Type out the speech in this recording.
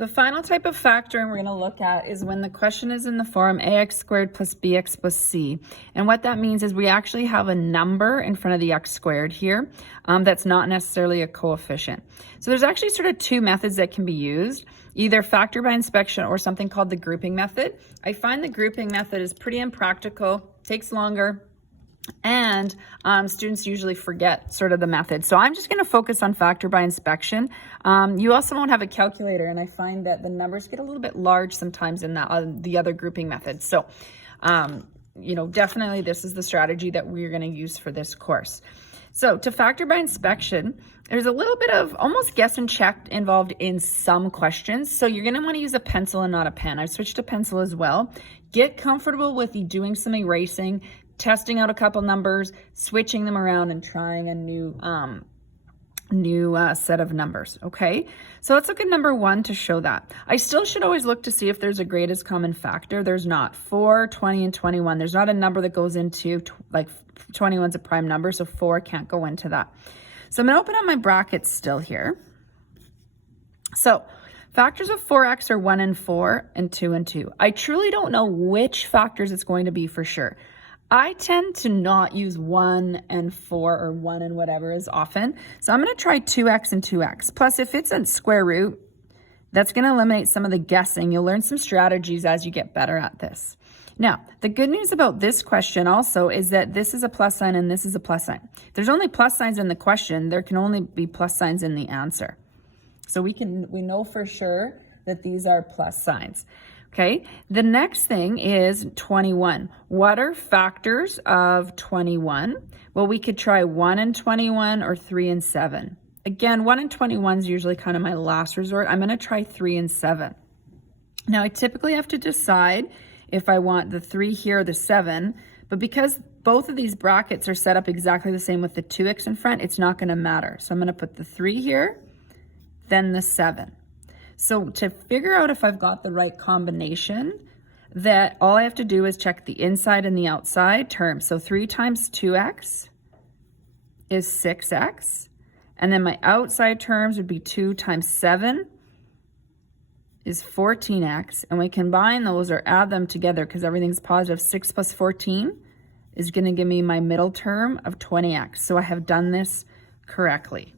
The final type of factoring we're going to look at is when the question is in the form ax squared plus bx plus c. And what that means is we actually have a number in front of the x squared here that's not necessarily a coefficient. So there's actually sort of two methods that can be used, either factor by inspection or something called the grouping method. I find the grouping method is pretty impractical, takes longer, and students usually forget sort of the method. So I'm just going to focus on factor by inspection. You also won't have a calculator, and I find that the numbers get a little bit large sometimes in that, the other grouping method. So, definitely this is the strategy that we're going to use for this course. So to factor by inspection, there's a little bit of almost guess and check involved in some questions. So you're going to want to use a pencil and not a pen. I've switched to pencil as well. Get comfortable with doing some erasing, testing out a couple numbers, switching them around, and trying a new set of numbers. Okay, so let's look at number 1 to show that. I still should always look to see if there's a greatest common factor. There's not. 4, 20, and 21. There's not a number that goes into, like 21's a prime number, so 4 can't go into that. So I'm going to open up my brackets still here. So factors of 4x are 1 and 4 and 2 and 2. I truly don't know which factors it's going to be for sure. I tend to not use 1 and 4 or 1 and whatever as often. So I'm going to try 2x and 2x. Plus, if it's a square root, that's going to eliminate some of the guessing. You'll learn some strategies as you get better at this. Now, the good news about this question also is that this is a plus sign and this is a plus sign. If there's only plus signs in the question, there can only be plus signs in the answer. So we know for sure that these are plus signs. Okay, the next thing is 21. What are factors of 21? Well, we could try 1 and 21 or 3 and 7. Again, 1 and 21 is usually kind of my last resort. I'm going to try 3 and 7. Now, I typically have to decide if I want the 3 here or the 7, but because both of these brackets are set up exactly the same with the 2x in front, it's not going to matter. So I'm going to put the 3 here, then the 7. So to figure out if I've got the right combination, that all I have to do is check the inside and the outside terms. So 3 times 2x is 6x. And then my outside terms would be 2 times 7 is 14x. And we combine those or add them together because everything's positive. 6 plus 14 is going to give me my middle term of 20x. So I have done this correctly.